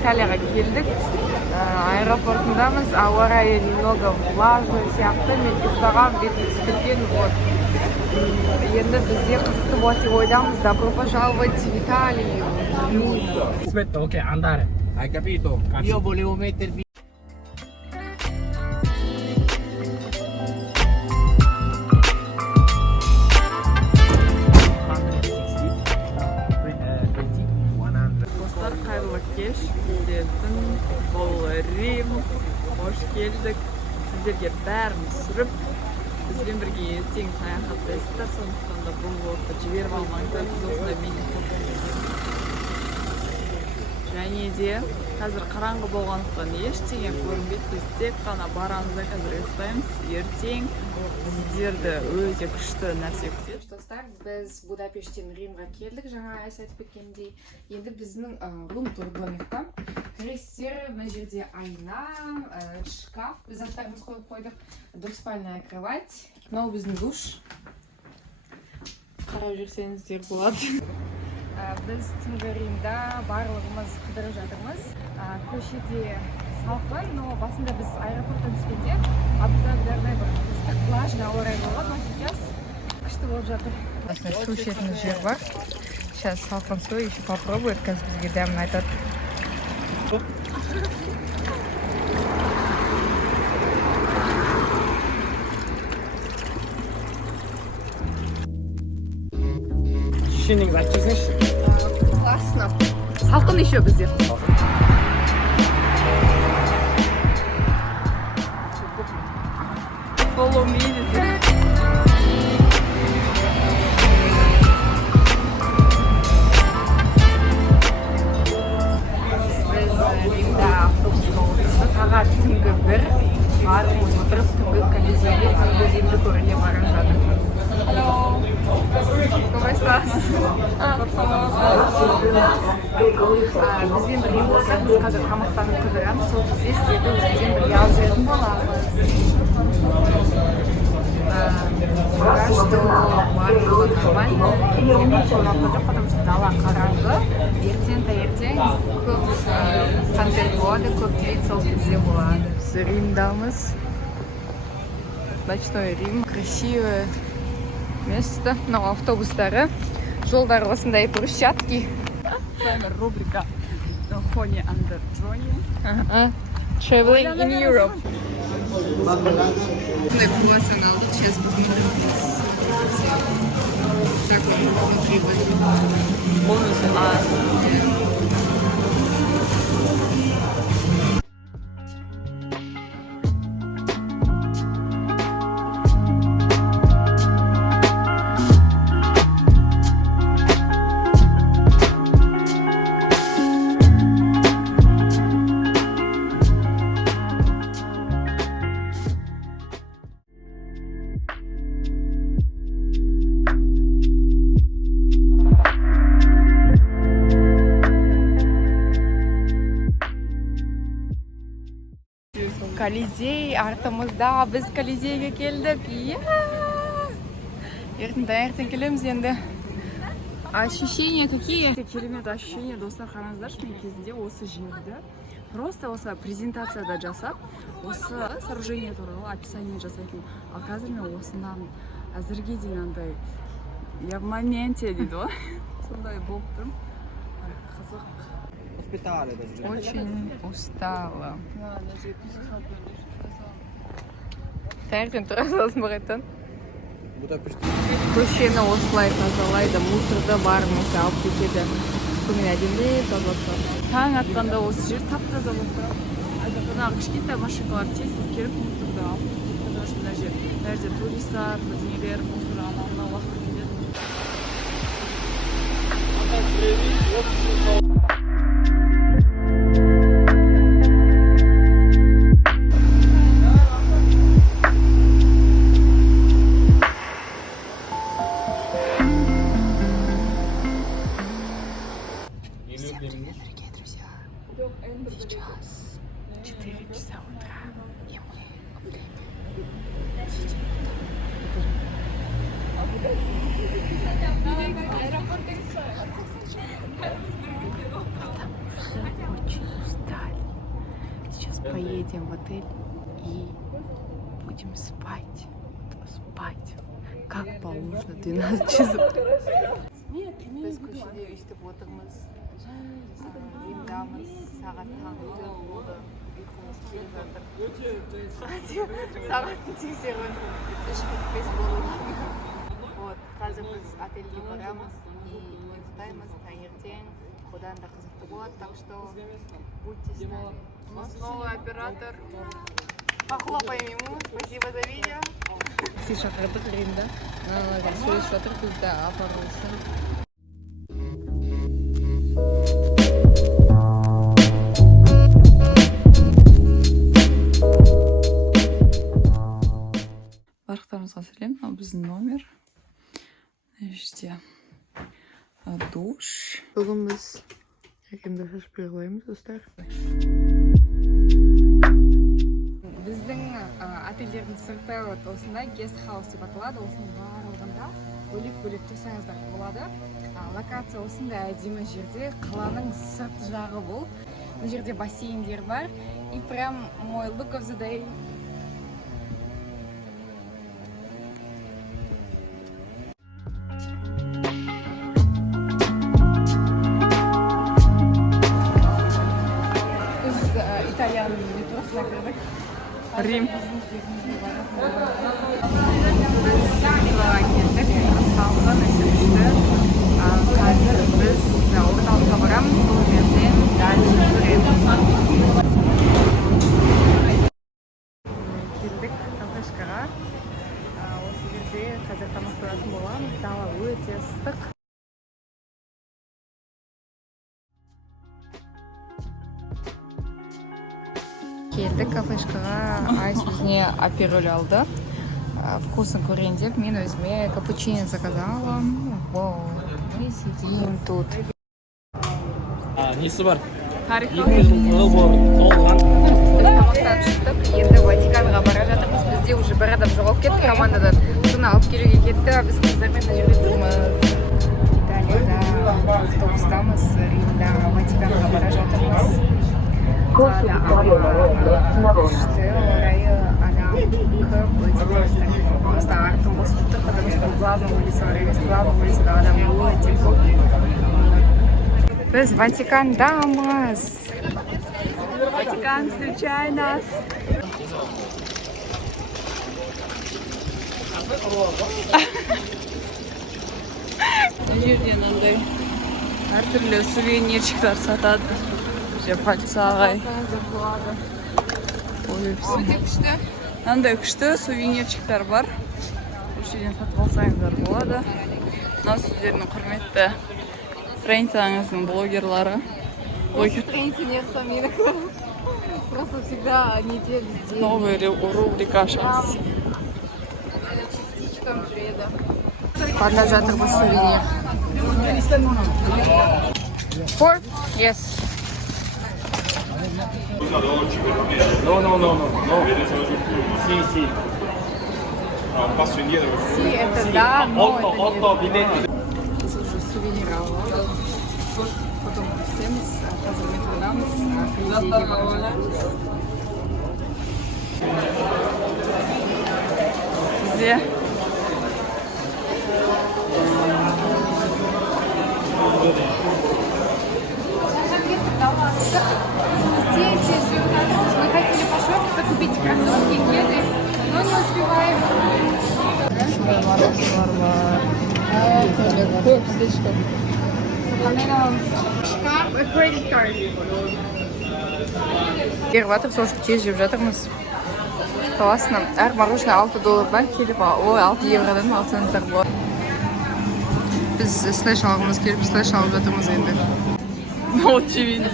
Италияға келдік. Аэропортындамыз. Ауа райы немного влажный сияқты. Мен ұйықтаған, бетім ісіп кеткен. Енді бізде қызықты болады деп ойдамыз. Добро пожаловать в Италию. Aspetta, ok, andare. Hai capito? Io volevo mettervi. Dostlar, қайырлы кеш. Сіздердің бұл Рим. Қош келдік. Сіздерге бәрін түсіріп, бізбен бірге ертең саяхаттайсыздар. Сондықтан да бұл влогты жіберіп алмаңыздар. Біз осындай мини-влог. Және де қазір қараңғы болғандықтан ештеңе көрінбейді. Біз тек қана барамыз да қазір ұйықтаймыз. Ертең сіздерді өте күшті нәрсе күтеді. Достар, біз Будапешттен Римға келдік. Жаңа Ася айтып кеткендей. Енді біздің рум-тур домикта. Кіресіздер, мына жерде айна, шкаф. Біз заттарымыз қойып қойдық. Двухспальная кровать. Мынау біздің душ. Қарап жүрсеңіздер болады. Біз түнгі Римда барлығымыз қыдырып жатырмыз. Көшеде салқын, но басында біз аэропорттан түскенде Абу-Дабидардай бір ыстық влажный ауа райы болған, но сейчас күшті болып жатыр. Су ішетін жер бар. Сейчас салқын су еще попробует, қазір бізге дәмін айтады. Ощущение зачистишь? Классно. Салқын еще бізде. Follow me. Сағат түнгі 1, барлығымыз отырып түнгі Колизейге, түнгі Римді көруге бара жатырмыз. Hello. ¿Cómo estás? Бізбен бірге болсақ, біз қазір тамақтанып қыдырамыз. Сол кезде сіздерді өзімізден бірге алып жүретін боламыз. Пока что барлығы нормально. Ертең қонақта жоқ, потому что дала қараңғы. Ертең көп контент болады, көп вид сол кезде болады. Біз Римдамыз. Ночной Рим. Красивое место. Но автобустары. Жолдары осындай брусчатки. С вами рубрика Honey under Troy. Traveling in Europe. Классно алdık. Сейчас посмотрим. Так вот внутри выглядит. Колизей артымызда, біз Колизейге келдік. Ертең келеміз енді. Ощущения какие? Керемет ощущения, достар, қараңыздар, мен кезінде осы жерді просто осы презентацияда жасап, осы сооружение туралы описание жасайтын. Ал қазір мен осынан әзірге дейін андай я в моменте дейді ғой. Сондай болып тұрмын. Қызық. Очень устала. Таңертең тұра саласың бағайттан. Көшені осылай тазалайды, мусорды бәрімізді алып кетеді. Сонымен әдемілеп тазалап. Таң атқанда осы жер тап-таза болып тұрады. Жаңағы кішкентай машиналар тез келіп мусорды алып кетеді. Потому что мына жерде туристар, бірдеңелер мусор алуына уақыт кетеді. Сейчас 4 часа утра, и мы в Риме сидим там. Потому что очень устала. поедем в отель и будем спать. Спать. Как положено, 12 часов. Biz köşede işte oturmuz. Yemdamiz. Saat tangı 4 oldu. Uykumuz kelip жатыр. Saatni tekseriyoruz. 3:45 bo'ldi. Вот, hozir biz отельге boramiz и uykutaymiz. Tangirteng odan da qiziqli bo'ladi, так что будьте с нами. У нас новый оператор. Похлопаем ему. Спасибо за видео. Шақырдық Римді. Сөйлесіп жатыр, бізді апарылсын. Барлықтарыңызға сәлем. Мынау біздің номер. Мына жерде душ. Бүгін біз әкемді шашып қоймыз, достар. Біздің отельдердің сырты осындай гест-хаус деп аталады. Осының барлығында бөлек-бөлек тұрсаңыздар болады. Локация осындай әдемі жерде, қаланың сырт жағы бұл. Бұл жерде бассейндер бар. И прям мой look of the day. Біз итальян метросына кірдік. Рим. Салған өсімішті. Қазір біз орталыққа барамыз, сол жерден дальше жүреміз. Келдік кафешкаға. Осы жерде қазір тамақ тұратын боламыз. Дала өте ыстық. Келдік кафешкаға. Айс өзіне апероль алды. Вкусын көрейін деп, мен өзіме капучино заказала. Вау, не сидим тут. Несі бар? Тарихы. Біз тамақтан шықтық, енді Ватиканға бара жатырмыз. Бізде уже бір адам жоғалып кетті командадан. Соны алып келуге кетті, біз қыздармен жүріп тұрмыз. Италияда автобустамыз, Римда Ватиканға бара жатырмыз. Қалада күшті, орайы адам көп, өте просто. Просто артым босып тұр, потому что главная улица емес, главная улицада адам өте көп. Біз Ватикандамыз. Ватикан, встречай нас. Жерде мынандай әртүрлі сувенирчиктер сатады. Бізде пальцағай. Мынандай күшті сувенирчиктер бар. Бұл жерден сатып алсаңыздар болады. Мына сіздердің құрметті страницаңыздың блогерлары. Страницы нет самих. Просто всегда они те везде. Новая рубрика сейчас. Частичка Мдреда. Продать жатыр бұл сувенир. Four? Yes. No. Sì. Un passo indietro. Sì, это да, но это нет. Біз уже сувенир алып, потом всеміз, қазір метродамыз, Колизейге бара жатырмыз. Бізде мы хотели пошопиться, купить кроссовки, кеды, но не успеваем. Көп слишком. Credit card. Ерватыр, сол үшін тез жеп жатырмыз. Классно. Әр мороженое $6 келіп, ой, 6 евродан 6 центтер болады. Біз слэш алғымыз келіп, слэш алып жатырмыз енді. Очевидно.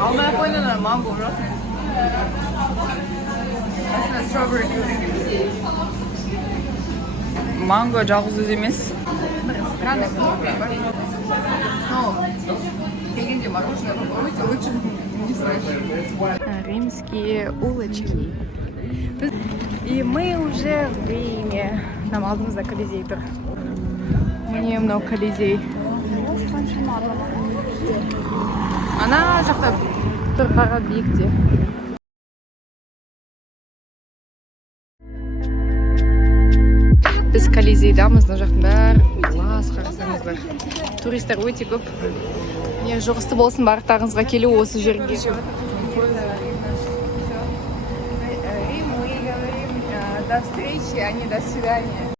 Алмай қойнана манго ужасный. Манго жалғыз өз емес. Странный вкус. Но келгенде мороженое попробуйте, лучше не слышать. Римские улочки. И мы уже в Риме. Нам алдымызда Колизей тұр. Мне мынау Колизей. Ана жақта тұр қара биікте. Біз Колизейдамыз, мына жақтың бәрі лас, қарасаңыздар. Туристер өте көп. Жоғысты болсын барлықтарыңызға келу осы жерге. До встречи, а не до свидания.